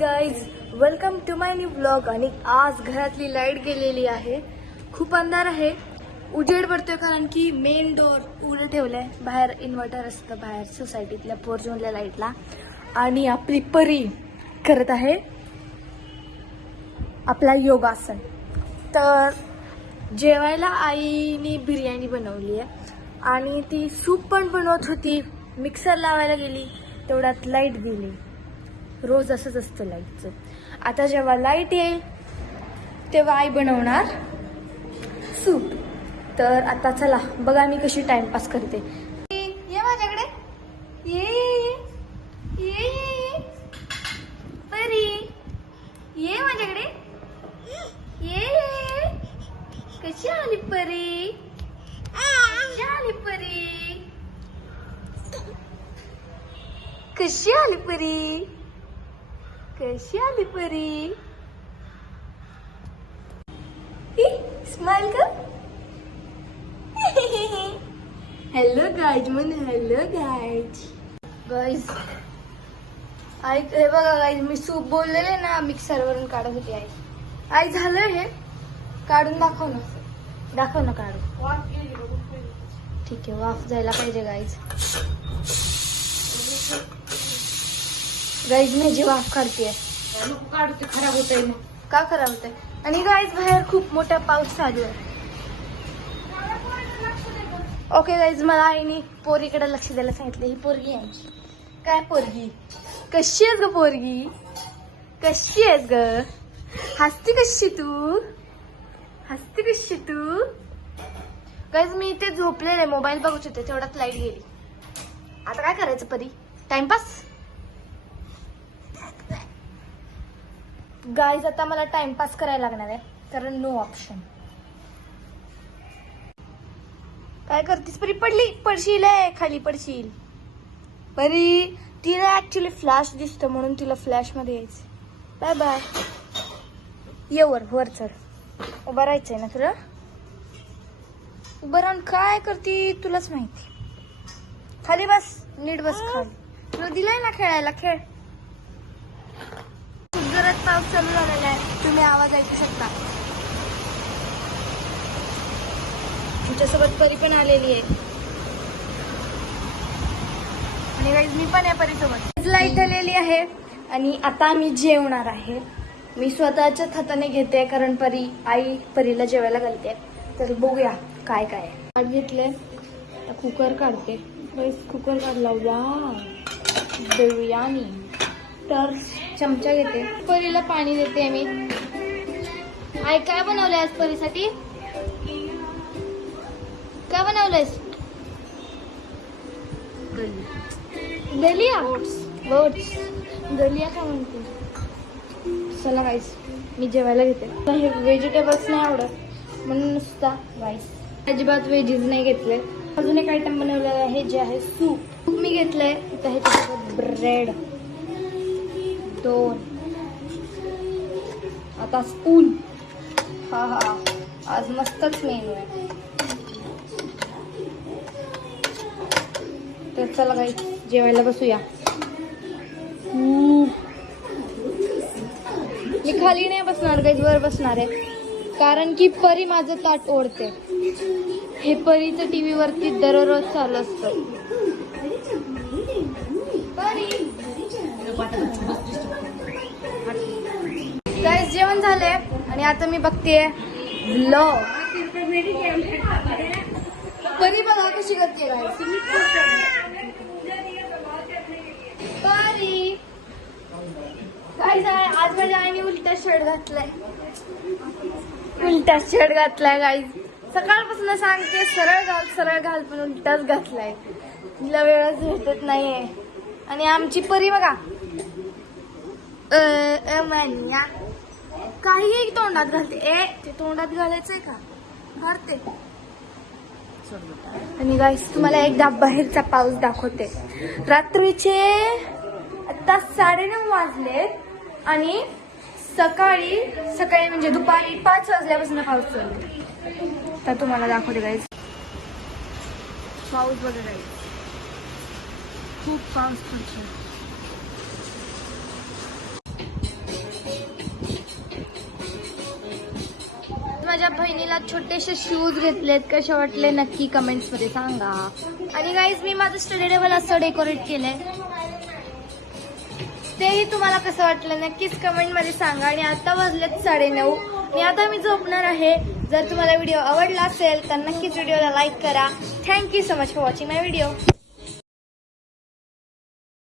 Guys, welcome to my new blog. आणि आज घरातली लाईट गेलेली आहे. खूप अंधार आहे, उजेड पडतोय कारण की मेन डोर उघडं ठेवलंय. बाहेर इन्व्हर्टर असतं बाहेर सोसायटीतल्या पोर्चमधल्या लाईटला. आणि आपली परी करत आहे आपला योगासन. तर जेवायला आईने बिर्याणी बनवली आहे आणि ती सूप पण बनवत होती. मिक्सर लावायला गेली तेवढ्यात लाईट गेली. रोज असंच असतं लाईटचं. आता जेव्हा लाईट येईल तेव्हा आई बनवणार सूप. तर आता चला बघा मी कशी टाइमपास करते. ये माझ्याकडे, ये ये ये ये ये परी, ये माझ्याकडे, ये ये. कशी आली परी, कशी आली परी, कशी आली परी, कशी आली परी. स्माइल कर. हॅलो गाईज म्हण, हॅलो गाईज. गाईज हे बघा गाईज, मी सूप बोललेले ना मिक्सरवरून काढत होती आई. आई झालं हे, काढून दाखव ना, दाखव ना काढून. ठीक आहे, वाफ जायला पाहिजे गाईज. गाईज मी जी वाफ काढते काढते, खराब होत आहे. का खराब होत आहे? आणि गाईज बाहेर खूप मोठा पाऊस चालू आहे. ओके गाईज, मला आईने पोरीकडे लक्ष द्यायला सांगितलं. ही पोरगी यांची. काय पोरगी, कशी आहेस ग पोरगी, कशी आहेस ग, हसती कशी तू, हसती कशी तू. गाईज मी इथे झोपलेले मोबाईल बघत होते तेवढ्यात लाईट गेली. आता काय करायचं परी, टाइमपास. गाईज आता मला टाइमपास करायला लागणार आहे कारण नो ऑप्शन. काय करतीस परी, पडशील आहे, खाली पडशील परी. तिला ऍक्च्युली फ्लॅश दिसतं म्हणून तिला फ्लॅश मध्ये यायचं. Bye bye. ये वर चढ. उभं राहायचंय ना तुला, उभं राहून काय करती तुलाच माहिती. खाली बस, नीट बस खाली. तुला दिलंय ना खेळायला, खेळ. खूप जोरात पाऊस चालू झालेला आहे, तुम्ही आवाज ऐकू शकता. तुमच्यासोबत परी पण आलेली आहे आणि गाईज मी पण आहे परीसोबत. लाईट आलेली आहे आणि आता मी जेवणार आहे. मी स्वतःच्याच हाताने घेते कारण आई परीला जेवायला घालते. तर बघूया काय काय ताट घेतले. कुकर काढते. कुकर काढला, वा बिर्याणी. तर चमचा घेते, परीला पाणी देते मी. आई काय बनवलंय आज परीसाठी, काय बनवलंयस. दलिया, ओट्स. दलिया काय म्हणते. चला गाईस मी जेवायला घेते. हे व्हेजिटेबल्स नाही आवडत म्हणून नुसता राईस. अजिबात व्हेजीज नाही घेतले. अजून एक आयटम बनवलेला आहे जे आहे सूप. मी घेतलंय. इथं आहे त्याच्यासोबत ब्रेड 2. आता स्पून. हा आज मस्तच मेनू आहे. तर चला गाईस जेवायला बसूया. मी खाली नाही बसणार गाईस, वर बसणार आहे कारण की परी माझं ताट ओढते. हे परीचं टीव्ही वरती दररोज चालू असतं. गाईस जेवण झालंय आणि आता मी बघतेय व्लॉग. परी बघा कशी करते गाईस. परी काय झालं, आज माझ्या आईने उलटा शर्ट घातलाय. गाईज. सकाळपासून सांगते सरळ घाल पण उलटाच घातलाय. तिला वेळच भेटत नाहीये. आणि आमची परी बघा काही तोंडात घालते. ते तोंडात घालायचंय का, घालते. आणि गाईस तुम्हाला एकदा बाहेरचा पाऊस दाखवते. रात्रीचे आता 9:30 वाजले आणि सकाळी म्हणजे दुपारी 5 वाजल्यापासून पाऊस चालू. तर तुम्हाला दाखवते गाईस पाऊस बघा गाईस, खूप पाऊस पडतो. माझ्या बहिणीला छोटेसे शूज घेतलेत, कसे वाटले नक्की कमेंट्स मध्ये सांगा. आणि गाईज मी माझं स्टडी टेबल असं डेकोरेट केलंय, तेही तुम्हाला कसं वाटलं नक्कीच कमेंट मध्ये सांगा. आणि आता वाजलेत 9:30 आणि आता मी झोपणार आहे. जर तुम्हाला व्हिडिओ आवडला असेल तर नक्कीच व्हिडिओला लाईक करा. Thank you so much for watching my video.